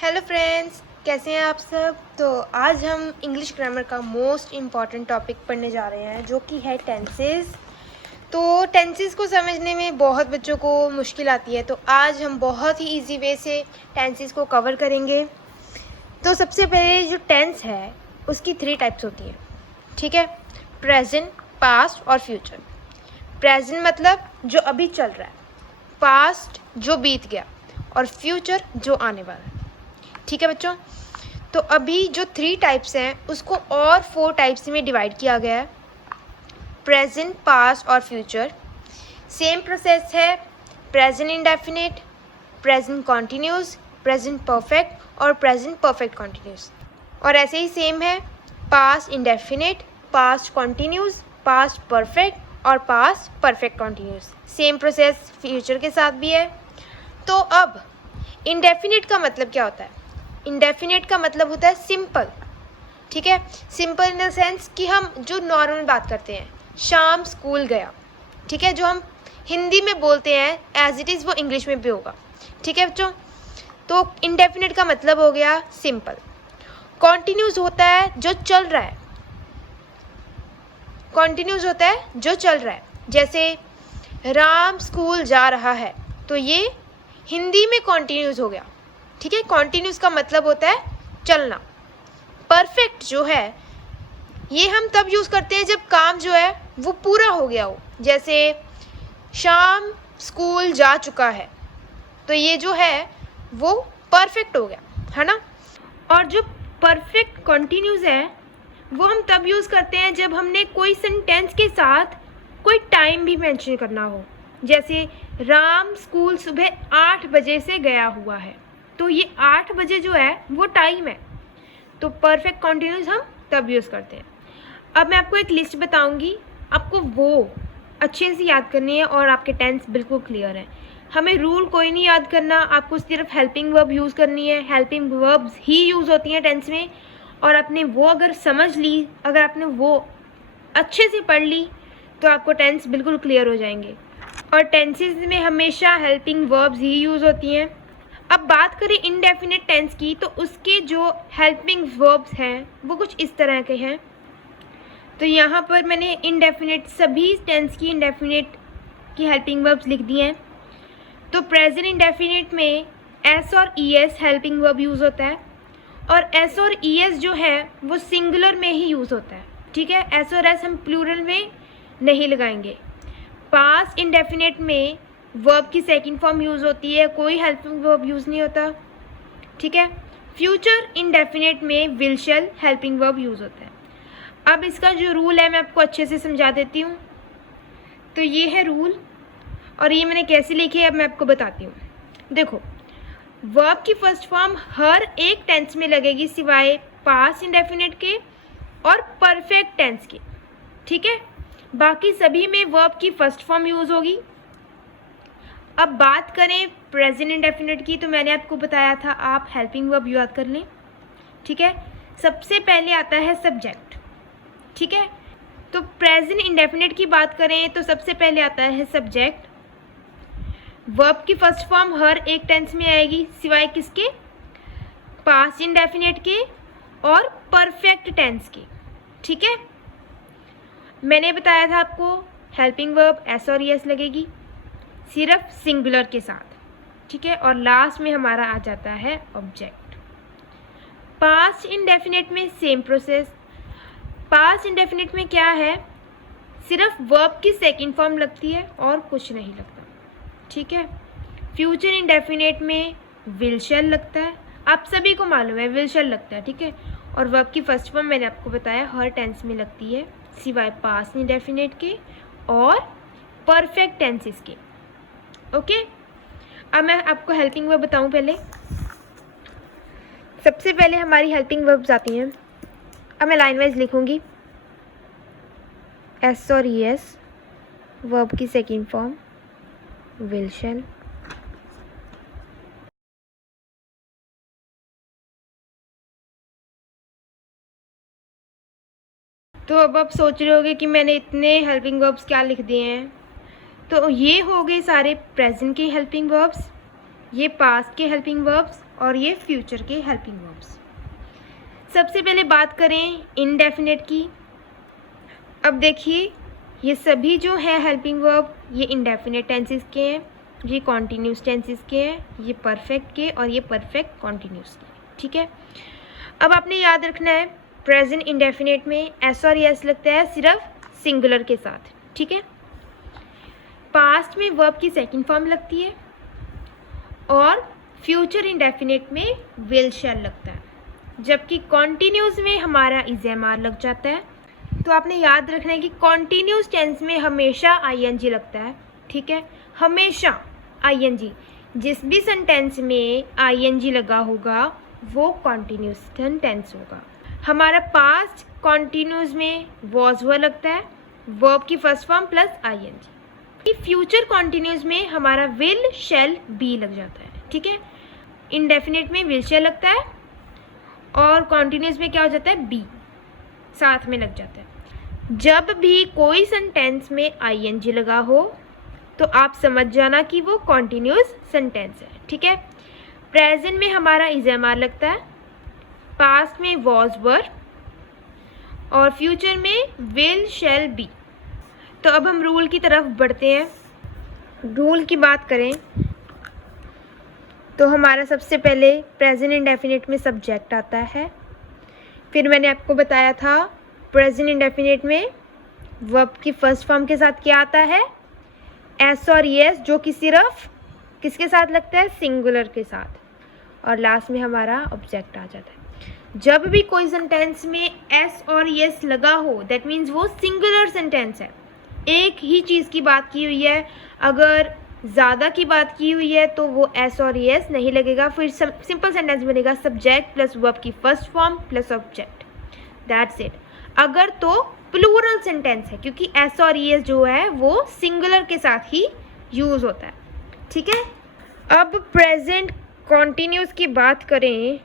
Hello friends, कैसे हैं आप सब। तो आज हम इंग्लिश ग्रामर का मोस्ट इम्पॉर्टेंट टॉपिक पढ़ने जा रहे हैं, जो कि है टेंसेस। तो टेंसेस को समझने में बहुत बच्चों को मुश्किल आती है, तो आज हम बहुत ही इजी वे से टेंसेस को कवर करेंगे। तो सबसे पहले जो टेंस है उसकी 3 टाइप्स होती हैं, ठीक है। प्रेजेंट, पास्ट और फ्यूचर। प्रेजेंट मतलब जो अभी चल रहा है, पास्ट जो बीत गया, और फ्यूचर जो आने वाला है, ठीक है बच्चों। तो अभी जो 3 टाइप्स हैं उसको और 4 टाइप्स में डिवाइड किया गया है, प्रेजेंट, पास्ट और फ्यूचर। सेम प्रोसेस है, present indefinite, present continuous, present perfect और प्रेजेंट परफेक्ट कॉन्टिन्यूस। और ऐसे ही सेम है past indefinite, past continuous, past perfect और past perfect continuous. Same process future के साथ भी है। तो अब इंडेफिनिट का मतलब क्या होता है? इंडेफिनिट का मतलब होता है सिंपल, ठीक है। सिंपल इन द सेंस कि हम जो नॉर्मल बात करते हैं, शाम स्कूल गया, ठीक है, जो हम हिंदी में बोलते हैं एज इट इज़ वो इंग्लिश में भी होगा, ठीक है बच्चों। तो इंडेफिनिट का मतलब हो गया सिंपल। कॉन्टिन्यूस होता है जो चल रहा है, कॉन्टिन्यूस होता है जो चल रहा है। जैसे राम स्कूल जा रहा है, तो ये हिंदी में कॉन्टिन्यूस हो गया, ठीक है। कॉन्टिन्यूस का मतलब होता है चलना। परफेक्ट जो है ये हम तब यूज़ करते हैं जब काम जो है वो पूरा हो गया हो। जैसे शाम स्कूल जा चुका है, तो ये जो है वो परफेक्ट हो गया, है ना। और जो परफेक्ट कॉन्टिन्यूस है वो हम तब यूज़ करते हैं जब हमने कोई सेंटेंस के साथ कोई टाइम भी मेंशन करना हो। जैसे राम स्कूल सुबह 8 बजे से गया हुआ है, तो ये 8 बजे जो है वो टाइम है, तो परफेक्ट कॉन्टिन्यूस हम तब यूज़ करते हैं। अब मैं आपको एक लिस्ट बताऊंगी, आपको वो अच्छे से याद करनी है और आपके टेंस बिल्कुल क्लियर है। हमें रूल कोई नहीं याद करना, आपको सिर्फ हेल्पिंग वर्ब यूज़ करनी है। हेल्पिंग वर्ब्स ही यूज़ होती हैं टेंस में, और आपने वो अगर समझ ली, अगर आपने वो अच्छे से पढ़ ली, तो आपको टेंस बिल्कुल क्लियर हो जाएंगे। और टेंसेस में हमेशा हेल्पिंग वर्ब्स ही यूज़ होती हैं। अब बात करें इनडेफिनिट टेंस की, तो उसके जो हेल्पिंग वर्ब्स हैं वो कुछ इस तरह के हैं। तो यहाँ पर मैंने इनडेफिनिट सभी टेंस की इनडेफिनिट की हेल्पिंग वर्ब्स लिख दी हैं। तो प्रेजेंट इंडेफिनिट में एस और E S helping verb use होता है, और एस और ई एस जो है वो सिंगुलर में ही यूज़ होता है, ठीक है। एस और एस हम प्लूरल में नहीं लगाएंगे। पास्ट इंडेफिनिट में वर्ब की सेकंड फॉर्म यूज़ होती है, कोई हेल्पिंग वर्ब यूज़ नहीं होता, ठीक है। फ्यूचर इंडेफिनिट में will shall helping verb use होता है। अब इसका जो रूल है मैं आपको अच्छे से समझा देती हूँ। तो ये है रूल, और ये मैंने कैसे लिखे है अब मैं आपको बताती हूँ। देखो, वर्ब की फर्स्ट फॉर्म हर एक टेंस में लगेगी सिवाय पास्ट इंडेफिनिट के और परफेक्ट टेंस के, ठीक है। बाकी सभी में वर्ब की फर्स्ट फॉर्म यूज़ होगी। अब बात करें प्रेजेंट इंडेफिनिट की, तो मैंने आपको बताया था आप हेल्पिंग वर्ब याद कर लें, ठीक है। सबसे पहले आता है सब्जेक्ट, ठीक है। तो प्रेजेंट इंडेफिनिट की बात करें तो सबसे पहले आता है सब्जेक्ट। वर्ब की फर्स्ट फॉर्म हर एक टेंस में आएगी सिवाय किसके? पास्ट इंडेफिनिट के और परफेक्ट टेंस के, ठीक है। मैंने बताया था आपको हेल्पिंग वर्ब एस और एस लगेगी सिर्फ सिंगुलर के साथ, ठीक है। और लास्ट में हमारा आ जाता है ऑब्जेक्ट। पास्ट इंडेफिनिट में सेम प्रोसेस। पास्ट इंडेफिनिट में क्या है, सिर्फ वर्ब की सेकंड फॉर्म लगती है और कुछ नहीं लगता, ठीक है। फ्यूचर इंडेफिनिट में विल शैल लगता है, आप सभी को मालूम है विल शैल लगता है, ठीक है। और वर्ब की फर्स्ट फॉर्म मैंने आपको बताया हर टेंस में लगती है सिवाय पास्ट इंडेफिनिट के और परफेक्ट टेंसेस के, ओके। अब मैं आपको हेल्पिंग वर्ब बताऊं। पहले सबसे पहले हमारी हेल्पिंग वर्ब्स आती हैं। अब मैं लाइन वाइज लिखूंगी। एस और ई एस, वर्ब की सेकंड फॉर्म विल शैल, तो अब आप सोच रहे होगे कि मैंने इतने हेल्पिंग वर्ब्स क्या लिख दिए हैं। तो ये हो गए सारे प्रेजेंट के हेल्पिंग वर्ब्स, ये पास्ट के हेल्पिंग वर्ब्स और ये फ्यूचर के हेल्पिंग वर्ब्स। सबसे पहले बात करें इंडेफिनेट की। अब देखिए ये सभी जो है हेल्पिंग वर्ब ये इंडेफिनेट टेंसेस के हैं, ये कॉन्टिन्यूस टेंसेस के हैं, ये परफेक्ट के और ये परफेक्ट कॉन्टिन्यूस के। ठीक है, अब आपने याद रखना है प्रेजेंट इंडेफिनेट में एस और यस लगता है सिर्फ सिंगुलर के साथ। ठीक है, पास्ट में वर्ब की सेकंड फॉर्म लगती है और फ्यूचर इंडेफिनेट में विल शैल लगता है, जबकि कॉन्टिन्यूस में हमारा इज़ लग जाता है। तो आपने याद रखना है कि कॉन्टिन्यूस टेंस में हमेशा आईएनजी लगता है। ठीक है, हमेशा आईएनजी। जिस भी सेंटेंस में आईएनजी लगा होगा वो कॉन्टिन्यूस टेंस होगा। हमारा पास्ट कॉन्टिन्यूस में वॉज हुआ लगता है, वर्ब की first form plus ING. Future continuous में हमारा विल शैल बी लग जाता है। ठीक है, इंडेफिनेट में विल शैल लगता है और कॉन्टिन्यूस में क्या हो जाता है, बी साथ में लग जाता है। जब भी कोई सेंटेंस में आईएनजी लगा हो तो आप समझ जाना कि वो कॉन्टिन्यूस सेंटेंस है। ठीक है, प्रेजेंट में हमारा इज़ लगता है, पास्ट में वॉज वर और फ्यूचर में विल शैल बी। तो अब हम रूल की तरफ बढ़ते हैं। रूल की बात करें तो हमारा सबसे पहले प्रेजेंट इंडेफिनिट में सब्जेक्ट आता है। फिर मैंने आपको बताया था प्रेजेंट इंडेफिनिट में वर्ब की फर्स्ट फॉर्म के साथ क्या आता है, एस और यस, जो कि सिर्फ किसके साथ लगता है, सिंगुलर के साथ, और लास्ट में हमारा ऑब्जेक्ट आ जाता है। जब भी कोई सेंटेंस में एस और यस लगा हो दैट मीन्स वो सिंगुलर सेंटेंस है, एक ही चीज़ की बात की हुई है। अगर ज़्यादा की बात की हुई है तो वो एस और यस नहीं लगेगा, फिर सिंपल सेंटेंस बनेगा सब्जेक्ट प्लस वर्ब की first form plus object, that's it. अगर तो प्लूरल सेंटेंस है, क्योंकि एस और यस जो है वो सिंगुलर के साथ ही यूज़ होता है। ठीक है, अब प्रेजेंट कॉन्टिन्यूस की बात करें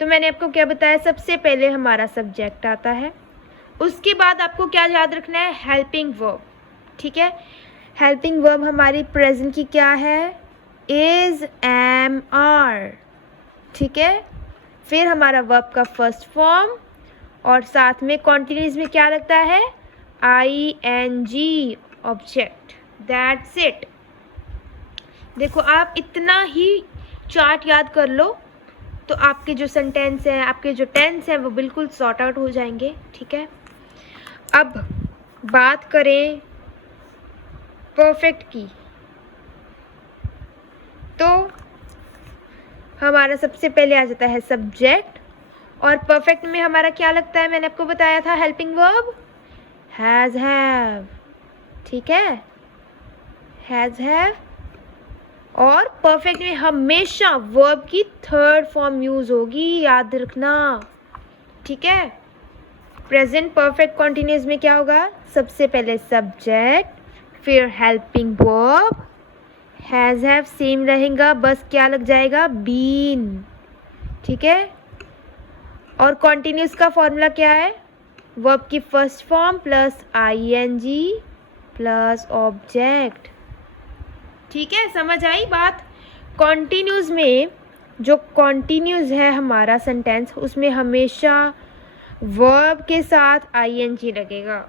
तो मैंने आपको क्या बताया, सबसे पहले हमारा सब्जेक्ट आता है, उसके बाद आपको क्या याद रखना है, हेल्पिंग वर्ब। ठीक है, हेल्पिंग वर्ब हमारी प्रेजेंट की क्या है, इज, एम, आर। ठीक है, फिर हमारा वर्ब का फर्स्ट फॉर्म और साथ में कॉन्टिन्यूस में क्या लगता है, I N G, object, that's it. देखो आप इतना ही चार्ट याद कर लो तो आपके जो सेंटेंस हैं, आपके जो टेंस हैं वो बिल्कुल सॉर्ट आउट हो जाएंगे। ठीक है, अब बात करें परफेक्ट की तो हमारा सबसे पहले आ जाता है सब्जेक्ट, और परफेक्ट में हमारा क्या लगता है, मैंने आपको बताया था हेल्पिंग वर्ब हैज़, हैव। ठीक है, हैज़, हैव, और परफेक्ट में हमेशा वर्ब की थर्ड फॉर्म यूज़ होगी, याद रखना। ठीक है, प्रेजेंट परफेक्ट कॉन्टिन्यूस में क्या होगा, सबसे पहले सब्जेक्ट फिर helping verb, has, have same रहेगा, बस क्या लग जाएगा, बीन। ठीक है, और कॉन्टिन्यूस का फॉर्मूला क्या है, वर्ब की first form plus ING plus object. ठीक है, समझ आई बात। कॉन्टिन्यूस में जो कॉन्टिन्यूस है हमारा सेंटेंस, उसमें हमेशा वर्ब के साथ आईएनजी लगेगा।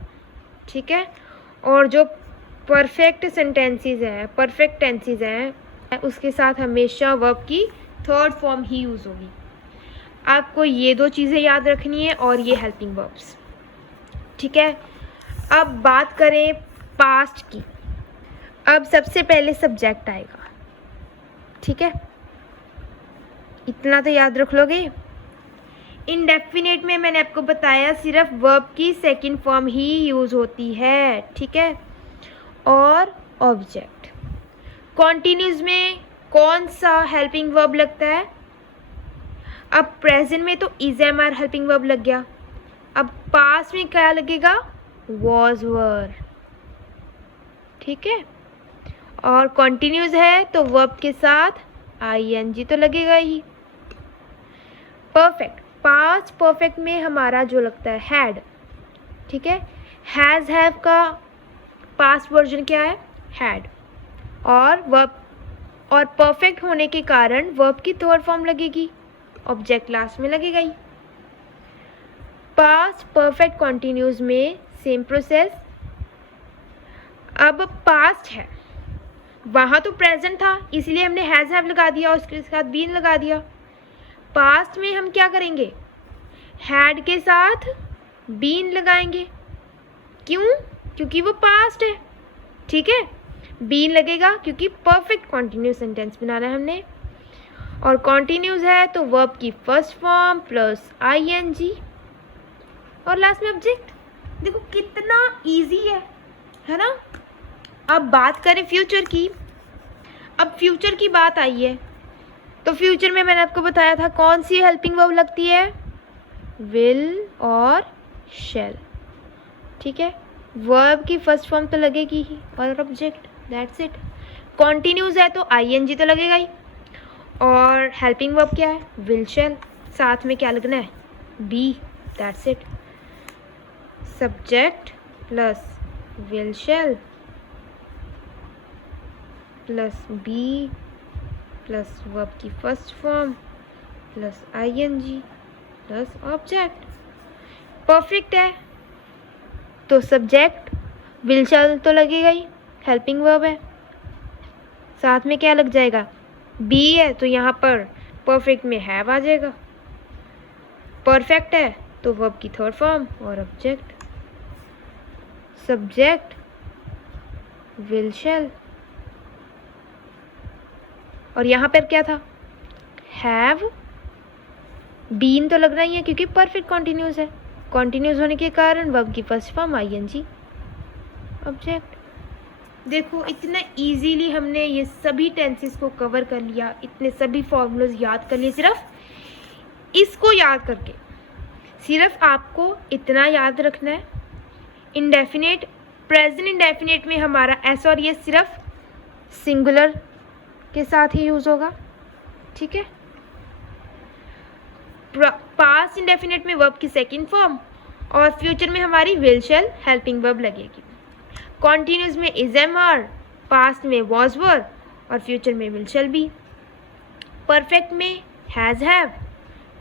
ठीक है, और जो परफेक्ट सेंटेंसेस हैं, परफेक्ट टेंसेस हैं, उसके साथ हमेशा वर्ब की थर्ड फॉर्म ही यूज़ होगी। आपको ये दो चीज़ें याद रखनी है और ये हेल्पिंग वर्ब्स। ठीक है, अब बात करें पास्ट की। अब सबसे पहले सब्जेक्ट आएगा। ठीक है, इतना तो याद रख लोगे। इंडेफिनेट में मैंने आपको बताया सिर्फ वर्ब की सेकंड फॉर्म ही यूज़ होती है। ठीक है, और ऑब्जेक्ट। कॉन्टिन्यूस में कौन सा हेल्पिंग वर्ब लगता है, अब प्रेजेंट में तो is, am, are helping verb लग गया, अब पास्ट में क्या लगेगा, वॉज, वर। ठीक है, और कॉन्टिन्यूस है तो वर्ब के साथ आईएनजी तो लगेगा ही। परफेक्ट, पास्ट परफेक्ट में हमारा जो लगता है हैड। ठीक है, हैज़, हैव का पास्ट वर्जन क्या है, हैड, और वर्ब और परफेक्ट होने के कारण वर्ब की थर्ड फॉर्म लगेगी, ऑब्जेक्ट लास्ट में लगेगा ही। पास्ट परफेक्ट कॉन्टिन्यूज में सेम प्रोसेस। अब पास्ट है, वहाँ तो प्रेजेंट था इसलिए हमने हैज़ हैव लगा दिया और उसके साथ बीन लगा दिया। पास्ट में हम क्या करेंगे, हैड के साथ बीन लगाएंगे। क्यों? क्योंकि वो पास्ट है, ठीक है। बीन लगेगा क्योंकि परफेक्ट कॉन्टिन्यूस सेंटेंस बनाना है हमने, और कॉन्टिन्यूस है तो वर्ब की फर्स्ट फॉर्म प्लस आईएनजी और लास्ट में ऑब्जेक्ट। देखो कितना इजी है ना। अब बात करें फ्यूचर की। अब फ्यूचर की बात आई है तो फ्यूचर में मैंने आपको बताया था कौन सी हेल्पिंग वर्ब लगती है, विल और शैल, ठीक है। वर्ब की फर्स्ट फॉर्म तो लगेगी ही और ऑब्जेक्ट, दैट्स इट। कॉन्टिन्यूस है तो आईएनजी तो लगेगा ही, और हेल्पिंग वर्ब क्या है, विल शैल, साथ में क्या लगना है, be, that's it. Subject plus will shall plus be plus verb की first form plus ING plus object. Perfect है तो सब्जेक्ट विल शैल तो लगेगा ही, हेल्पिंग वर्ब है, साथ में क्या लग जाएगा, बी है तो यहाँ पर परफेक्ट में हैव आ जाएगा। परफेक्ट है तो वर्ब की थर्ड फॉर्म और ऑब्जेक्ट। सब्जेक्ट विल शैल, और यहाँ पर क्या था, हैव, बीन तो लगना ही है क्योंकि परफेक्ट कॉन्टिन्यूस है, कॉन्टिन्यूस होने के कारण वर्ब की फर्स्ट फॉर्म आईएनजी, ऑब्जेक्ट। देखो इतना इजीली हमने ये सभी टेंसेस को कवर कर लिया, इतने सभी फॉर्मूलाज याद कर लिए सिर्फ इसको याद करके। सिर्फ आपको इतना याद रखना है, इंडेफिनेट, प्रेजेंट इंडेफिनेट में हमारा एस और ये सिर्फ सिंगुलर के साथ ही यूज़ होगा, ठीक है। पास्ट इंडेफिनेट में वर्ब की सेकंड फॉर्म, और फ्यूचर में हमारी विल शैल हेल्पिंग वर्ब लगेगी। कॉन्टिन्यूस में इज एम आर, पास्ट में वॉज वर और फ्यूचर में विल शैल बी। परफेक्ट में हैज़ हैव,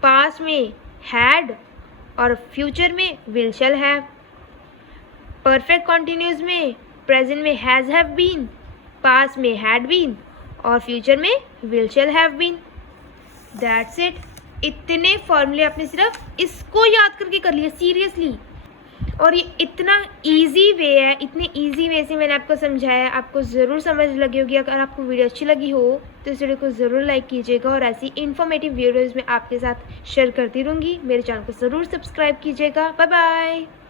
पास्ट में हैड और फ्यूचर में will shall have. Perfect continuous में प्रेजेंट में हैज़ हैव बीन, पास्ट में हैड बीन और फ्यूचर में will shall have been, that's it. इतने फॉर्मूले आपने सिर्फ इसको याद करके कर लिया, सीरियसली। और ये इतना इजी वे है, इतने इजी वे से मैंने आपको समझाया, आपको ज़रूर समझ लगी होगी। अगर आपको वीडियो अच्छी लगी हो तो इस वीडियो को ज़रूर लाइक कीजिएगा, और ऐसी इन्फॉर्मेटिव वीडियोज़ मैं आपके साथ शेयर करती रहूँगी। मेरे चैनल को ज़रूर सब्सक्राइब कीजिएगा। Bye bye.